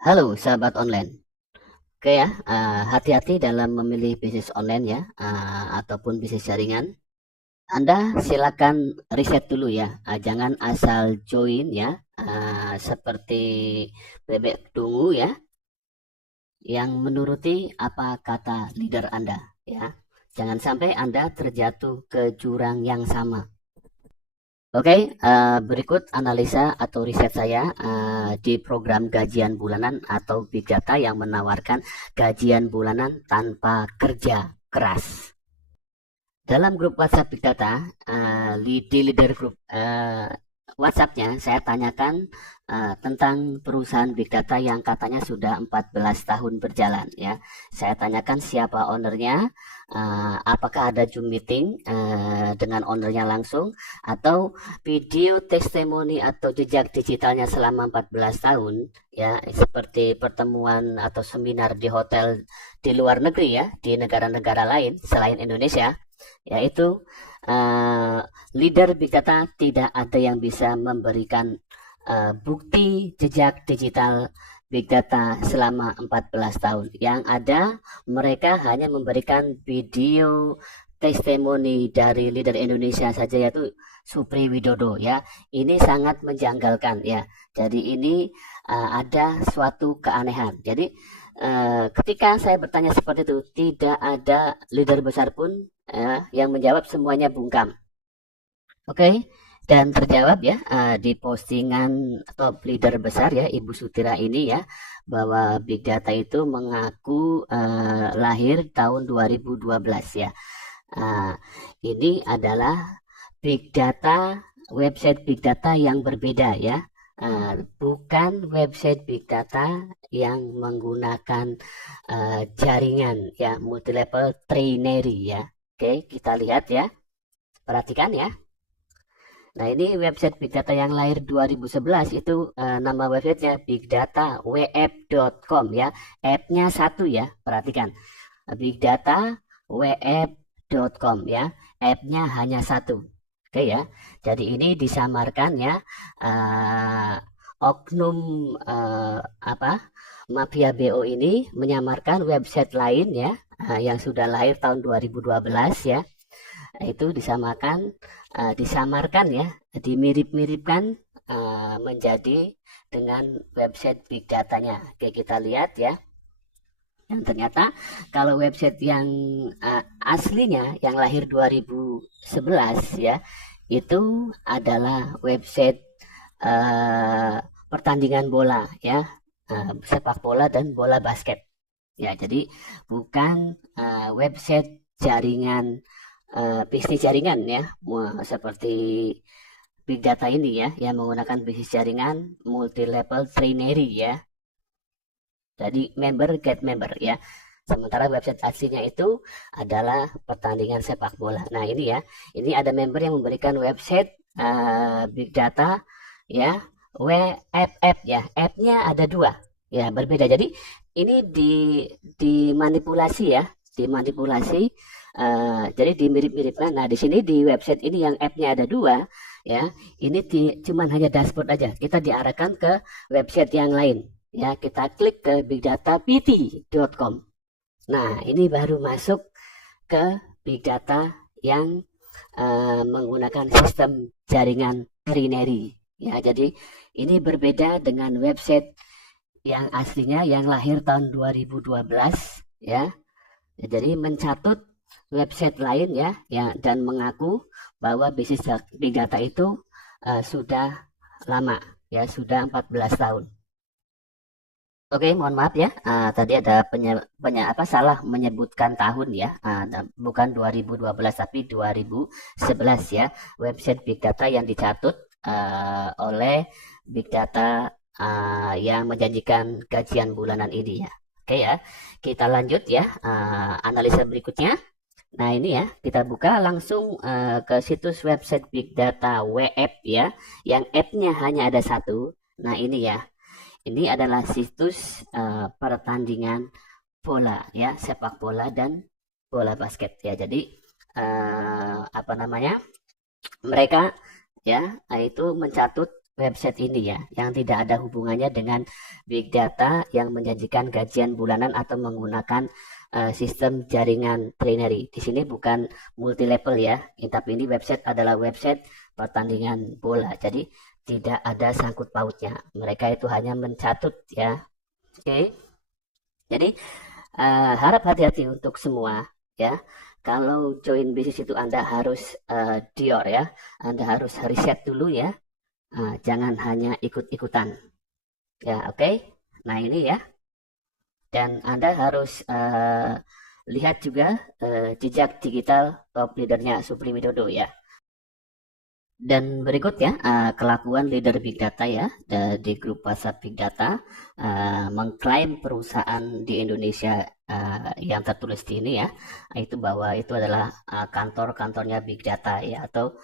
Halo sahabat online. Oke ya, hati-hati dalam memilih bisnis online ya, ataupun bisnis jaringan. Anda silakan riset dulu ya, jangan asal join ya, seperti bebek dungu ya, yang menuruti apa kata leader Anda ya. Jangan sampai Anda terjatuh ke jurang yang sama. Oke, berikut analisa atau riset saya di program gajian bulanan atau Big Data yang menawarkan gajian bulanan tanpa kerja keras. Dalam grup WhatsApp Big Data, di leader grup WhatsApp-nya, saya tanyakan tentang perusahaan Big Data yang katanya sudah 14 tahun berjalan. Ya, saya tanyakan siapa ownernya, apakah ada Zoom meeting dengan ownernya langsung, atau video testimoni atau jejak digitalnya selama 14 tahun, ya, seperti pertemuan atau seminar di hotel di luar negeri ya, di negara-negara lain selain Indonesia, yaitu leader Big Data tidak ada yang bisa memberikan bukti jejak digital Big Data selama 14 tahun. Yang ada mereka hanya memberikan video testimoni dari leader Indonesia saja, yaitu Supri Widodo ya. Ini sangat menjanggalkan ya. Jadi ini ada suatu keanehan. Jadi ketika saya bertanya seperti itu, tidak ada leader besar pun yang menjawab, semuanya bungkam. Oke, dan terjawab ya di postingan top leader besar ya, Ibu Sutira ini ya, bahwa Big Data itu mengaku lahir tahun 2012 ya. Ini adalah Big Data, website Big Data yang berbeda ya. Bukan website Big Data yang menggunakan jaringan ya, multi level trinary ya. Oke, kita lihat ya, perhatikan ya. Nah, ini website Big Data yang lahir 2011 itu nama websitenya bigdataweb.com ya. App-nya satu ya, perhatikan. bigdataweb.com ya. App-nya hanya satu. Oke ya. Jadi ini disamarkan ya, oknum mafia BO ini menyamarkan website lain ya, yang sudah lahir tahun 2012 ya. Itu disamarkan ya, dimirip-miripkan menjadi dengan website Big Datanya. Oke, kita lihat ya. Yang ternyata kalau website yang aslinya yang lahir 2011 ya, itu adalah website pertandingan bola ya, sepak bola dan bola basket. Ya, jadi bukan website jaringan, bisnis jaringan ya, seperti Big Data ini ya, yang menggunakan bisnis jaringan multi level trinary ya. Jadi member get member ya. Sementara website aslinya itu adalah pertandingan sepak bola. Nah, ini ya, ini ada member yang memberikan website Big Data ya, WFF ya. App-nya ada dua ya, berbeda. Jadi ini dimanipulasi ya, dimanipulasi. Jadi dimirip-miripkan. Nah, di sini di website ini yang app-nya ada dua ya, ini cuman hanya dashboard aja. Kita diarahkan ke website yang lain ya. Kita klik ke bigdatapt.com. Nah, ini baru masuk ke Big Data yang menggunakan sistem jaringan trinary ya. Jadi ini berbeda dengan website yang aslinya yang lahir tahun 2012 ya. Jadi mencatut website lain ya, dan mengaku bahwa bisnis Big Data itu sudah lama ya, sudah 14 tahun. Oke, mohon maaf ya. Tadi ada salah menyebutkan tahun ya. Bukan 2012 tapi 2011 ya. Website Big Data yang dicatut oleh Big Data yang menjanjikan gajian bulanan ini ya. Oke ya. Kita lanjut ya, analisa berikutnya. Nah, ini ya, kita buka langsung ke situs website Big Data WF ya, yang app-nya hanya ada satu. Nah, ini ya. Ini adalah situs pertandingan bola ya, sepak bola dan bola basket ya. Jadi mereka ya itu mencatut website ini ya, yang tidak ada hubungannya dengan big data yang menjanjikan gajian bulanan atau menggunakan sistem jaringan trinary. Di sini bukan multi level ya, tapi ini website adalah website pertandingan bola. Jadi tidak ada sangkut pautnya. Mereka itu hanya mencatut ya. Oke. Jadi harap hati-hati untuk semua ya. Kalau join bisnis itu Anda harus dior ya. Anda harus riset dulu ya. Jangan hanya ikut-ikutan. Ya, oke. Nah, ini ya. Dan Anda harus lihat juga jejak digital top leadernya Supri Widodo ya. Dan berikut ya, kelakuan leader Big Data ya, di grup WhatsApp Big Data, mengklaim perusahaan di Indonesia yang tertulis di ini ya, itu bahwa itu adalah kantor-kantornya Big Data ya, atau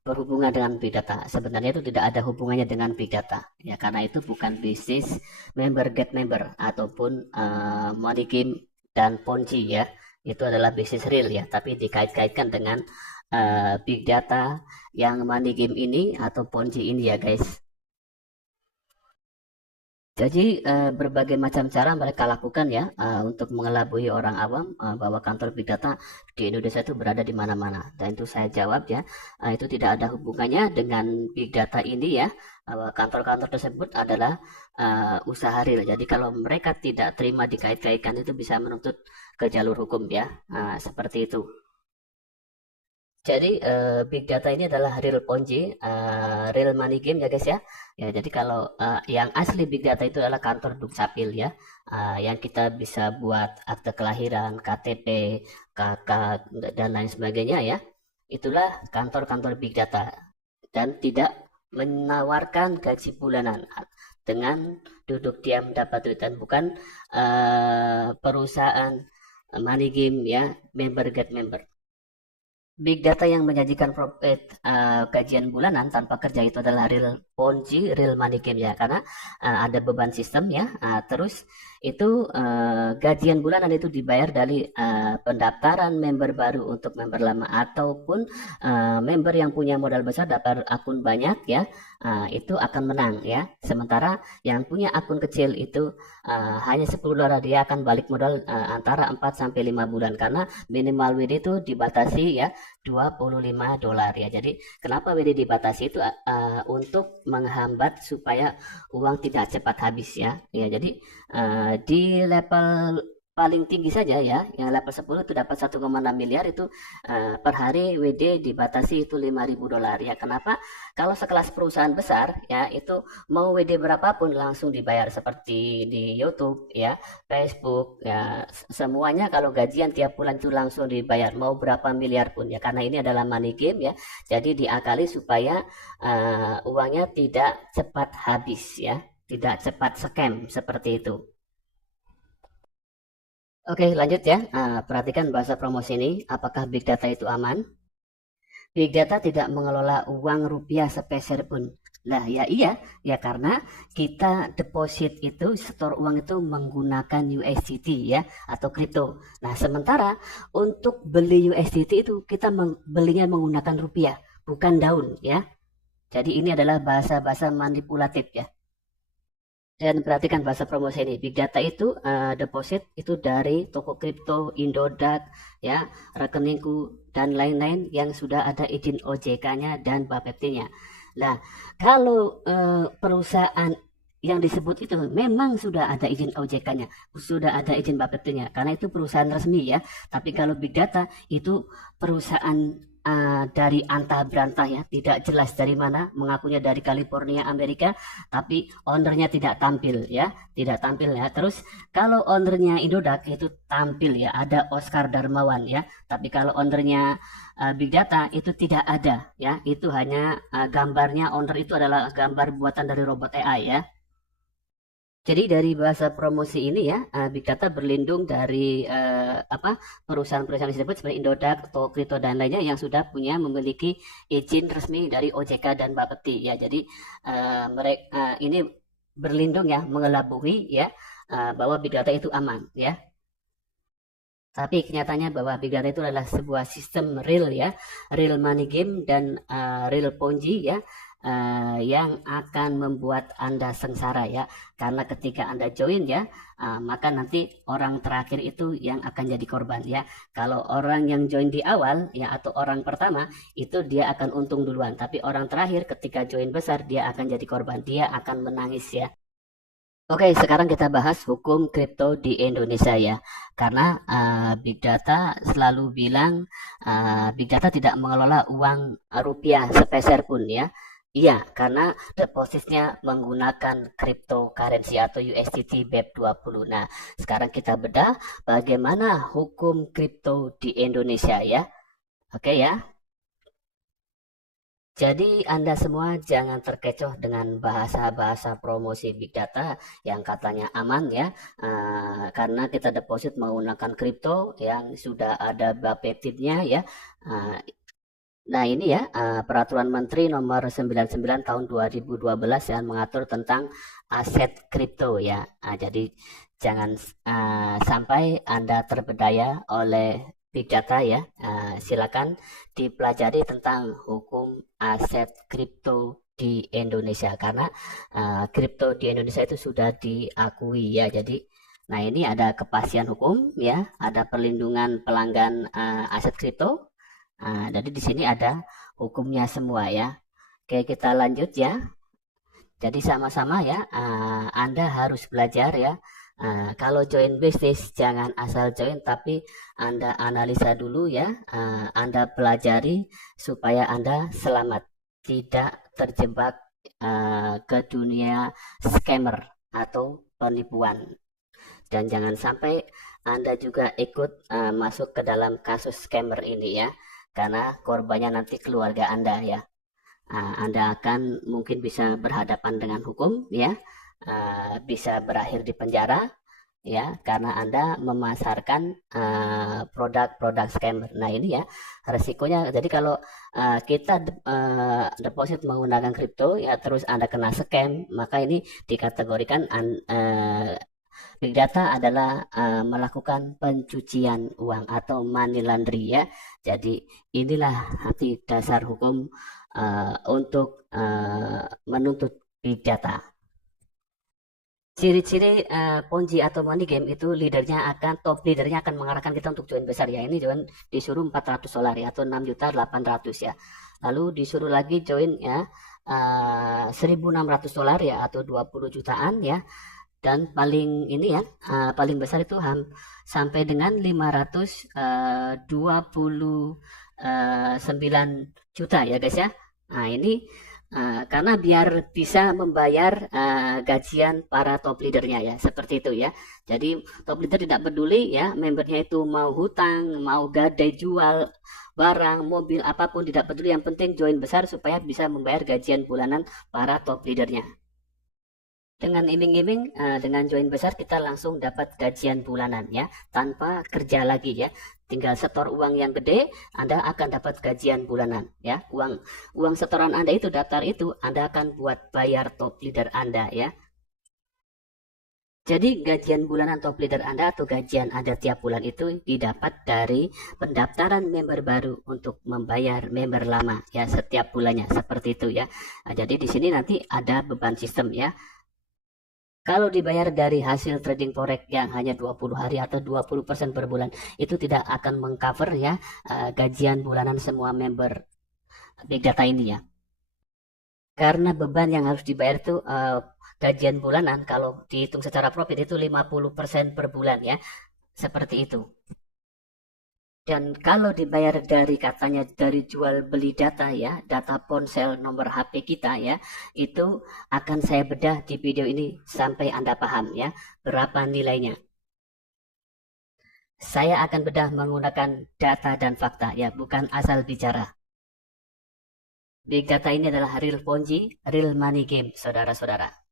berhubungan dengan Big Data. Sebenarnya itu tidak ada hubungannya dengan Big Data ya, karena itu bukan bisnis member get member ataupun money game dan ponzi ya. Itu adalah bisnis real ya, tapi dikait-kaitkan dengan big data yang money game ini atau ponzi ini ya guys. Jadi berbagai macam cara mereka lakukan ya untuk mengelabui orang awam bahwa kantor big data di Indonesia itu berada di mana-mana. Dan itu saya jawab ya, itu tidak ada hubungannya dengan big data ini ya. Kantor-kantor tersebut adalah usaha real. Jadi kalau mereka tidak terima dikait-kaitkan itu bisa menuntut ke jalur hukum ya, seperti itu. Jadi big data ini adalah real ponzi, real money game ya guys ya. Ya jadi kalau yang asli big data itu adalah kantor Dukcapil ya, yang kita bisa buat akte kelahiran, KTP, KK dan lain sebagainya ya. Itulah kantor-kantor big data dan tidak menawarkan gaji bulanan dengan duduk diam dapat duit, dan bukan perusahaan money game ya, member get member. Big data yang menjanjikan profit gajian bulanan tanpa kerja itu adalah real ponzi, real money game ya, karena ada beban sistem ya. Terus itu gajian bulanan itu dibayar dari pendaftaran member baru untuk member lama, ataupun member yang punya modal besar dapat akun banyak ya, itu akan menang ya. Sementara yang punya akun kecil itu hanya $10, dia akan balik modal antara 4 sampai 5 bulan, karena minimal WD itu dibatasi ya $25 ya. Jadi kenapa WD dibatasi itu untuk menghambat supaya uang tidak cepat habis ya. Ya jadi di level paling tinggi saja ya, yang level 10 itu dapat 1,6 miliar itu per hari WD dibatasi itu $5.000 ya. Kenapa? Kalau sekelas perusahaan besar ya itu mau WD berapapun langsung dibayar, seperti di YouTube ya, Facebook ya, semuanya kalau gajian tiap bulan itu langsung dibayar mau berapa miliar pun ya, karena ini adalah money game ya. Jadi diakali supaya uangnya tidak cepat habis ya, tidak cepat scam seperti itu. Oke, lanjut ya. Perhatikan bahasa promosi ini. Apakah big data itu aman? Big data tidak mengelola uang rupiah sepeser pun. Lah ya iya, ya karena kita deposit itu, setor uang itu menggunakan USDT ya, atau kripto. Nah, sementara untuk beli USDT itu kita belinya menggunakan rupiah, bukan daun ya. Jadi ini adalah bahasa-bahasa manipulatif ya. Dan perhatikan bahasa promosi ini. Big data itu deposit itu dari toko kripto, Indodax, ya, rekeningku dan lain-lain yang sudah ada izin OJK-nya dan Bapepti-nya. Nah, kalau perusahaan yang disebut itu memang sudah ada izin OJK-nya, sudah ada izin Bapepti-nya, karena itu perusahaan resmi ya. Tapi kalau big data itu perusahaan dari antah berantah ya, tidak jelas dari mana, mengakunya dari California Amerika, tapi ownernya tidak tampil ya, tidak tampil ya. Terus kalau ownernya Indodax itu tampil ya, ada Oscar Darmawan ya, tapi kalau ownernya Big Data itu tidak ada ya, itu hanya gambarnya, owner itu adalah gambar buatan dari robot AI ya. Jadi dari bahasa promosi ini ya, Big Data berlindung dari perusahaan-perusahaan disebut seperti Indodax, Tokrito dan lainnya yang sudah memiliki izin resmi dari OJK dan Bapepti ya. Jadi mereka ini berlindung ya, mengelabui ya, bahwa Big Data itu aman ya. Tapi kenyataannya bahwa big data itu adalah sebuah sistem real ya, real money game dan real ponzi ya, yang akan membuat Anda sengsara ya, karena ketika Anda join ya, maka nanti orang terakhir itu yang akan jadi korban ya. Kalau orang yang join di awal ya, atau orang pertama itu dia akan untung duluan, tapi orang terakhir ketika join besar dia akan jadi korban, dia akan menangis ya. Oke, sekarang kita bahas hukum kripto di Indonesia ya. Karena Big Data selalu bilang Big Data tidak mengelola uang rupiah sepeser pun ya. Iya, karena depositnya menggunakan cryptocurrency atau USDT BEP20. Nah, sekarang kita bedah bagaimana hukum kripto di Indonesia ya. Oke ya. Jadi Anda semua jangan terkecoh dengan bahasa-bahasa promosi Big Data yang katanya aman ya, karena kita deposit menggunakan kripto yang sudah ada Bapetitnya ya. Nah ini ya, Peraturan Menteri Nomor 99 Tahun 2012 yang mengatur tentang aset kripto ya. Jadi jangan sampai Anda terbedaya oleh Big Data ya. Silakan dipelajari tentang hukum aset kripto di Indonesia, karena kripto di Indonesia itu sudah diakui ya. Jadi nah ini ada kepastian hukum ya, ada perlindungan pelanggan aset kripto. Jadi di sini ada hukumnya semua ya. Oke, kita lanjut ya. Jadi sama-sama ya, Anda harus belajar ya. Kalau join bisnis jangan asal join, tapi Anda analisa dulu ya. Anda pelajari supaya Anda selamat, tidak terjebak ke dunia scammer atau penipuan. Dan jangan sampai Anda juga ikut masuk ke dalam kasus scammer ini ya, karena korbannya nanti keluarga Anda ya. Anda akan mungkin bisa berhadapan dengan hukum ya, bisa berakhir di penjara ya, karena Anda memasarkan produk-produk scammer. Nah ini ya resikonya. Jadi kalau kita deposit menggunakan kripto ya, terus Anda kena scam, maka ini dikategorikan Big Data adalah melakukan pencucian uang atau money laundry ya. Jadi inilah arti dasar hukum untuk menuntut Big Data. Ciri-ciri Ponzi atau money game itu top leadernya akan mengarahkan kita untuk join besar ya. Ini join disuruh $400 ya, atau 6.800.000 ya. Lalu disuruh lagi join ya $1.600 ya, atau 20 jutaan ya. Dan paling ini ya, paling besar itu sampai dengan 529 juta ya guys ya. Nah ini karena biar bisa membayar gajian para top leadernya ya, seperti itu ya. Jadi top leader tidak peduli ya membernya itu mau hutang, mau gadai jual barang, mobil, apapun tidak peduli, yang penting join besar supaya bisa membayar gajian bulanan para top leadernya. Dengan iming-iming, dengan join besar kita langsung dapat gajian bulanan ya, tanpa kerja lagi ya. Tinggal setor uang yang gede, Anda akan dapat gajian bulanan ya. Uang setoran Anda itu, daftar itu Anda akan buat bayar top leader Anda ya. Jadi gajian bulanan top leader Anda atau gajian Anda tiap bulan itu didapat dari pendaftaran member baru untuk membayar member lama ya, setiap bulannya, seperti itu ya. Jadi di sini nanti ada beban sistem ya. Kalau dibayar dari hasil trading forex yang hanya 20 hari atau 20% per bulan, itu tidak akan mengcover ya gajian bulanan semua member Big Data ini ya. Karena beban yang harus dibayar itu gajian bulanan, kalau dihitung secara profit itu 50% per bulan ya. Seperti itu. Dan kalau dibayar dari katanya dari jual beli data ya, data ponsel nomor HP kita ya, itu akan saya bedah di video ini sampai Anda paham ya berapa nilainya. Saya akan bedah menggunakan data dan fakta ya, bukan asal bicara. Big Data ini adalah real Ponzi, real money game, saudara-saudara.